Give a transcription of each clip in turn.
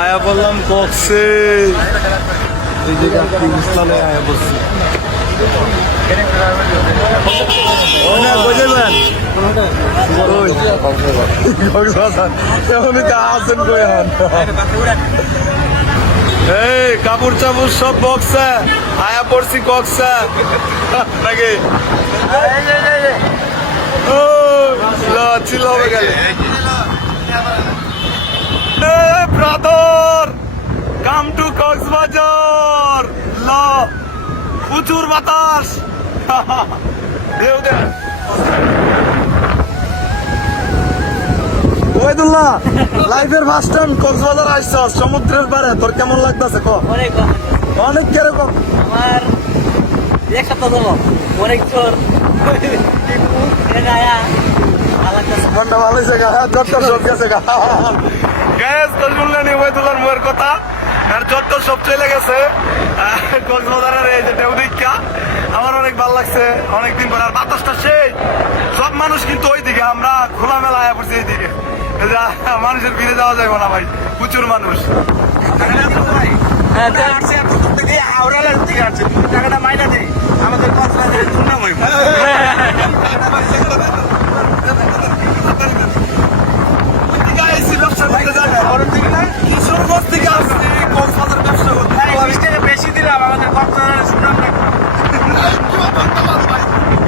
আয়া বললাম কক্সে এই যে স্থলে আয়া বলছি এই কাপড় চাপড় সব বক্সা আয়া পড়ছি কক্সা নাকি ছিল হবে গেলে ব্রাদার কাম টু কক্সবাজার ল প্রচুর বাতাস ওয়াইদুল্লাহ লাইফের ফার্স্ট টাইম কক্সবাজার আসছস সমুদ্রের পারে তোর কেমন লাগতেছে ক অনেক কিরকম আমার এক সপ্তাহ হলো অনেক চোর মনটা ভালো হয়েছে গা যত সব গেছে গা গ্যাস তো শুনলেন ওয়াইদুল্লাহর মুয়ের কথা আর যত সব চলে গেছে কক্সবাজারের এই যে ঢেউদিকা আমার অনেক ভালো লাগছে অনেকদিন পর আর বাতাসটা সেই সব মানুষ কিন্তু ওইদিকে আমরা খোলামেলা আয়া পড়ছি এইদিকে মানুষের ভিড়ে যাওয়া যাবে না ভাই প্রচুর মানুষ টাকাটা মাইনা দেয় আমাদের কক্সবাজারের টুর্নামেন্ট কিশোরগঞ্জ থেকে আসছি কক্সবাজার ব্যবসা করতে বেশি দিলাম আমাদের কক্সবাজারের টুর্নামেন্ট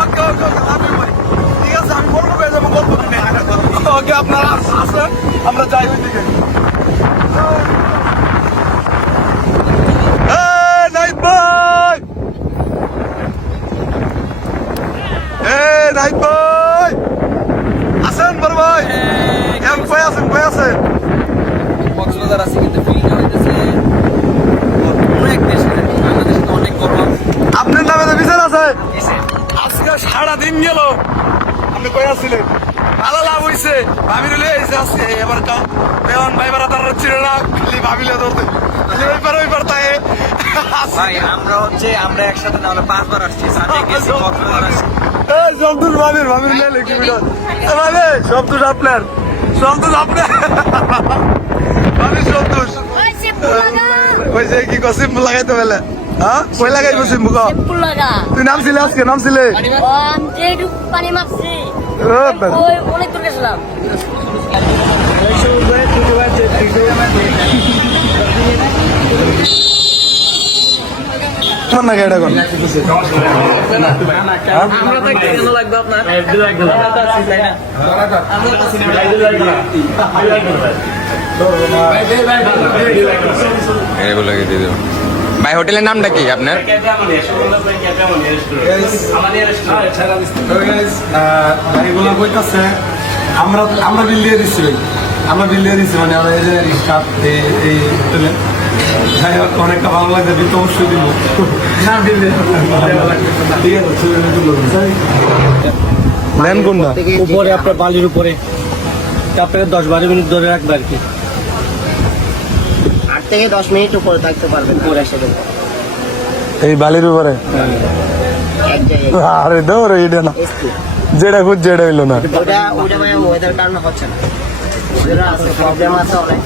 ওকে ওকে ওকে লাভি ভাই ঠিক আছে আমি বলবো পেয়ে যাবো গল্প ওকে আপনারা আসেন আমরা যাই ওই দিকে নাইট ভাই নাইট ভাই আসেন বড় ভাই কেমন কই আছেন কক্সবাজার আছে কিন্তু ফিল্ড হইতেছে অনেক বেশি বাংলাদেশে তো অনেক গরম আপনার নামে তো বিচার আছে আজকে সারাদিন গেল আপনি কই আসছিলেন ভালো লাভ হয়েছে ভাবি রইলে এসে আসছে এবার কাউ দেওয়ান ভাই বারা তারা ছিল না খালি ভাবিলে ধরতে ওই পার তাই ভাই আমরা একসাথে না হলে 5 বার আসছি সাথে গেছি কক্সবাজার আসছি এই সন্তোষ ভাবির লেলে কি ভিডিও ভাবি সন্তোষ আপনার ভাবি সন্তোষ ওই যে কি কসিম লাগাইতে বেলা হ্যাঁ কই লাগাইবো সিম্বু ক তুই নামছিলে আজকে নামছিলে পানি মাপছি ও অনেক দূর গেছিলাম না গাড়ি এখন আমরা তো কেন লাগবে আপনার ভাই হোটেলের নামটা কি আপনার? আমরা বিল দিয়ে দিচ্ছি মানে আমরা এই যে রিক্সা এই হোটেলে যাই হোক অনেকটা ভালো লাগছে দিতে অবশ্যই দিব না দিলে ঠিক আছে কোনটা উপরে আপনার বালির উপরে আপনাকে 10-12 মিনিট ধরে রাখবে আর কি 8 থেকে 10 মিনিট উপরে থাকতে পারবেন উপরে এসে এই বালির উপরে এক জায়গায় আরে দৌড় এটা না যেটা খুঁজ যেটা হইলো না ওটা ভাই ওয়েদার কারণে হচ্ছে না ওদের আছে প্রবলেম আছে অনেক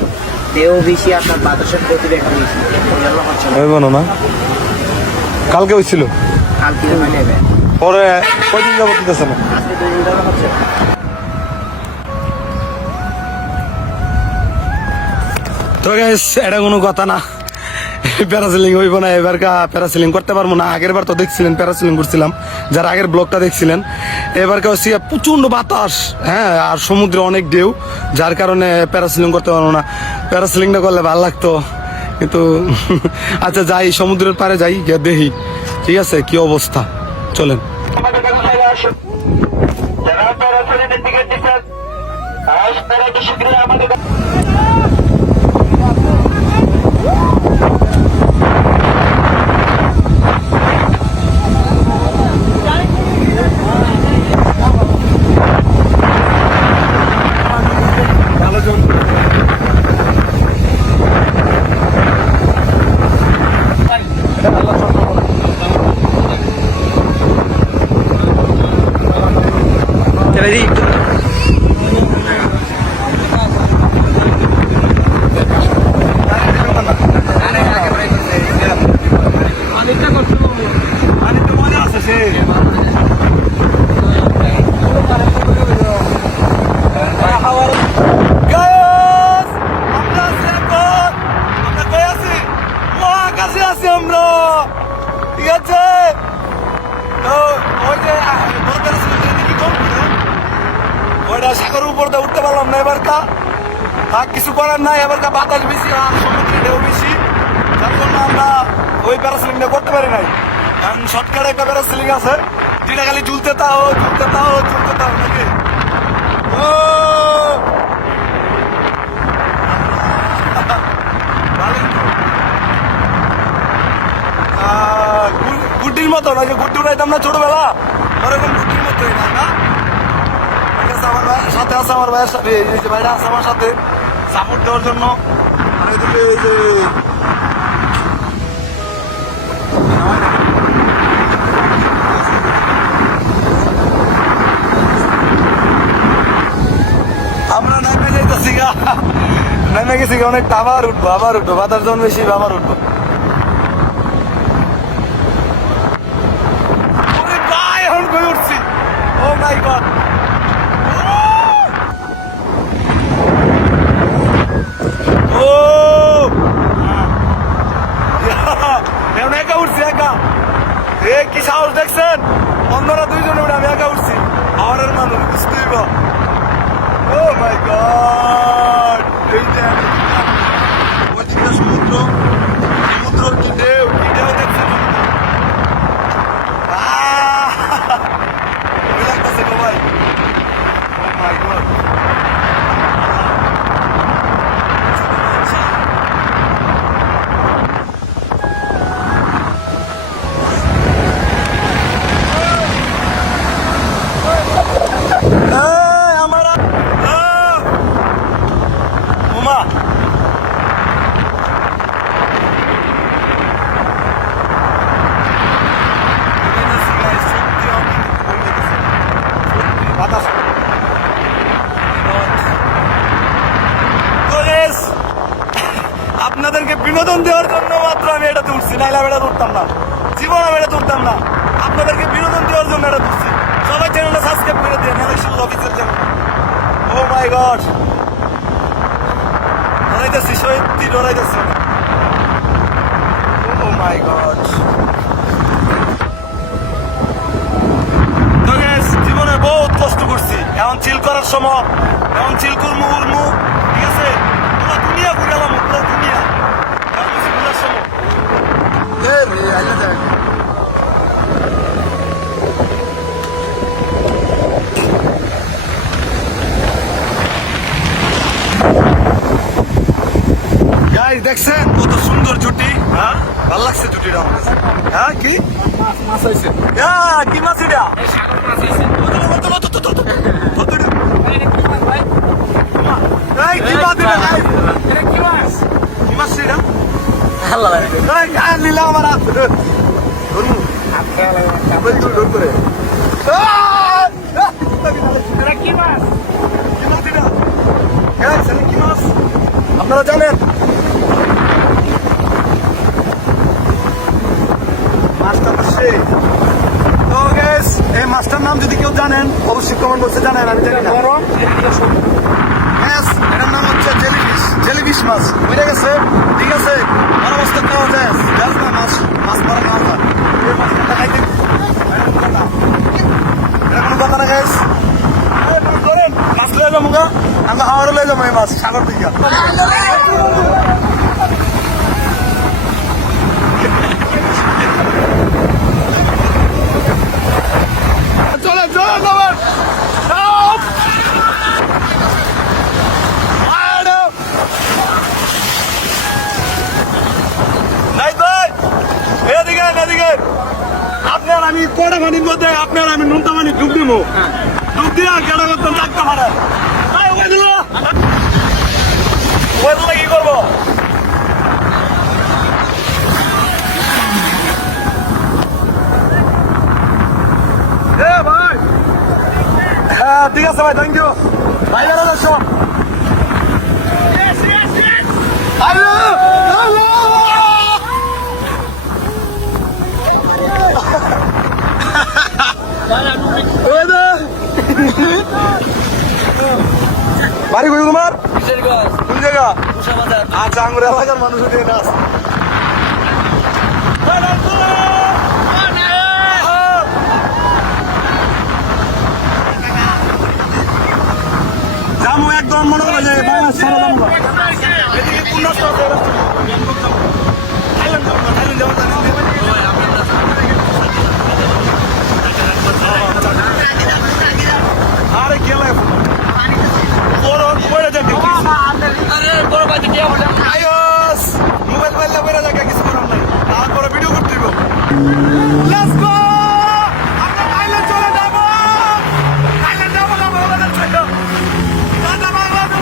দেও বেশি আপনার বাতাসের গতিবেগ বেশি ওজন্য হচ্ছে না হইব না কালকে হইছিল কালকে মানে পরে কয়দিন যাবত দিতেছে না আজকে 2 দিন ধরে হচ্ছে তো গাইস এটা কোনো কথা না প্যারাসিলিং হইব না এবার প্যারাসিলিং করতে পারবো না আগের বার তো দেখছিলেন প্যারাসিলিং করছিলাম যারা আগের ব্লগটা দেখছিলেন এবার হচ্ছে প্রচন্ড বাতাস হ্যাঁ আর সমুদ্রে অনেক ঢেউ যার কারণে প্যারাসিলিং করতে পারবো না প্যারাসিলিংটা করলে ভালো লাগতো কিন্তু আচ্ছা যাই সমুদ্রের পাড়ে যাই গিয়ে দেখি ঠিক আছে কি অবস্থা চলেন বাংলাদেশে Guys, আমরা আছি এখন। আমরা কই আছি? মহাকাশে আছি আমরা। ঠিক আছে? তো ওই যে বড় প্যারাসিলিং কি করবো? ওইটা সাগরের উপর দিয়ে উঠতে পারলাম না এবারকা। আর কিছু করার নাই, এবারকা বাতাস বেশি আর সমুদ্রে ঢেউ বেশি। যার জন্য আমরা ওই প্যারাসিলিংটা করতে পারি নাই। কারণ শর্টকাটে একটা প্যারাসিলিং আছে, যেটা খালি ঝুলতে তাও নাকি? ও গুড্ডির মতো না, যে গুড্ডি উড়াইতাম না ছোটবেলা, ওরকম গুড্ডির মতোই না। ঠিক আছে, আমার সাথে আছে, আমার ভাইয়ের সাথে এই যে ভাইরা আছে আমার সাথে সাপোর্ট দেওয়ার জন্য। আর এদিকে এই যে আমরা নেমে যাইতেছি গা, নেমে গেছি গা, অনেকটা আবার উঠবো বাতাস যখন বেশি আবার উঠবো। ওরে ভাই, এখন কই উঠছি, ও মাই গড। ও এখন একা উঠছি, একা। এ কি সাহস দেখছেন? অন্যরা দুইজনে উঠে, আমি একা উঠছি। আমাদের মানুষ বুঝতেই বা। ও মাই গড, এই যে ওইদিকে সমুদ্রের কি ঢেউ দেখছেন? ওই লাগতেছে গো ভাই। ও মাই গড, আপনাদেরকে বিনোদন দেওয়ার জন্য মাত্র আমি এটাতে উঠছি, নাইলে আমি এটা উঠতাম না, জীবন আমি এটা উঠতাম না। আপনাদেরকে বিনোদন দেওয়ার জন্য এটা উঠছি। সবাই চ্যানেলটা সাবস্ক্রাইব করে দিয়ে ইলেকশন অফিসের চ্যানেল। ও মাই গড, ডরাইতেছি, সত্যি ডরাইতেছি। ও মাই গড, জীবনে বহুত কষ্ট করছি, এখন চিল করার সময়, এখন চিল করবো উড়মু। ঠিক আছে, পুরো দুনিয়া ঘুরালাম, পুরো দুনিয়া। এখন বুঝি ঘুরার সময়। গাইস, দেখছেন কত সুন্দর জুটি? হ্যাঁ, ভালো লাগছে জুটিটা আমার কাছে। হ্যাঁ, কি মাছ হয়েছে? কি মাছ এটা? কি মাছ এটা? কি মাছ এটা? নিলাম আমার হাত ধরবো, ধর করে। কি মাছ এটা? কি মাছ আপনারা জানেন? মাছটা আসছে। তো গ্যাস, এই মাছটার নাম যদি কেউ জানেন অবশ্যই কমেন্ট বক্সে জানেন, আমি জানি না। গ্যাস, এটার নাম হচ্ছে জেলিফিশ মাছ। বুঝে গেছে? ঠিক আছে, আর অবস্থা খাওয়া যায় গ্যাস না, মাছ মারা খাওয়া যায়। এই মাছটা খাইতে এটা কোনো কথা না গ্যাস। ধরেন মাছ লয়ে যাবো গা, আমরা হাওয়ারে লয়ে যাবো এই মাছ সাগর দিকে। চলে যাবেন এদিকে। আপনার আমি কড়া পানির মধ্যে, আপনার আমি নুনটা পানি ডুব দিব, ডুব দিয়ে কেনা করতাম চাকটা মারা। ওইগুলো কি করবো? ভাই, হ্যাঁ ঠিক আছে ভাই, থ্যাংক ইউ ভাই। বাড়ি কই তোমার? কিশোরগঞ্জ, কোন জায়গা? কুশাবাজার। আচ্ছা, আঙ্গুর এলাকার মানুষ দিয়ে নাচ। যাবো একদম মনে করে যে বাংলা সারা বাংলা। এদিকে কোন রাস্তা আছে? থাইল্যান্ড যাবো না, থাইল্যান্ড যাবো না, আরে গেলে বড় বড় জায়গা আরে বড় ভাই কি বলে? আয়স মোবাইল বাইলে বেরা জায়গা কিছু করার নাই তারপরে ভিডিও করতে দিব লেটস গো আমরা থাইল্যান্ড চলে যাব থাইল্যান্ড যাব না বাংলাদেশ ছেড়ে টাটা বাংলাদেশ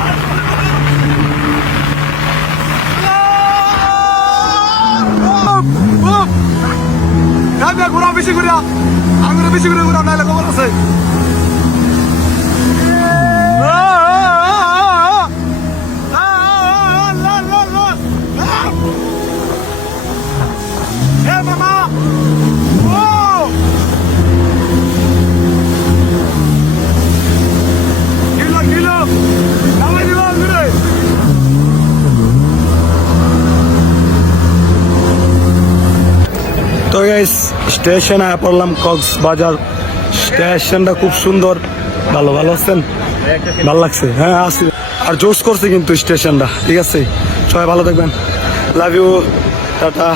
আমি ঘোরা বেশি ঘুরা আমি বেশি ঘুরে ঘুরা নাইলে খবর আছে Hey, mama! Whoa! Gila! Namai diwa, gila! তো গাইস স্টেশনে পড়লাম কক্সবাজার স্টেশনটা খুব সুন্দর ভালো আছেন ভালো লাগছে হ্যাঁ আসি আর জোশ করছে কিন্তু স্টেশনটা ঠিক আছে সবাই ভালো থাকবেন লাভ ইউ টাটা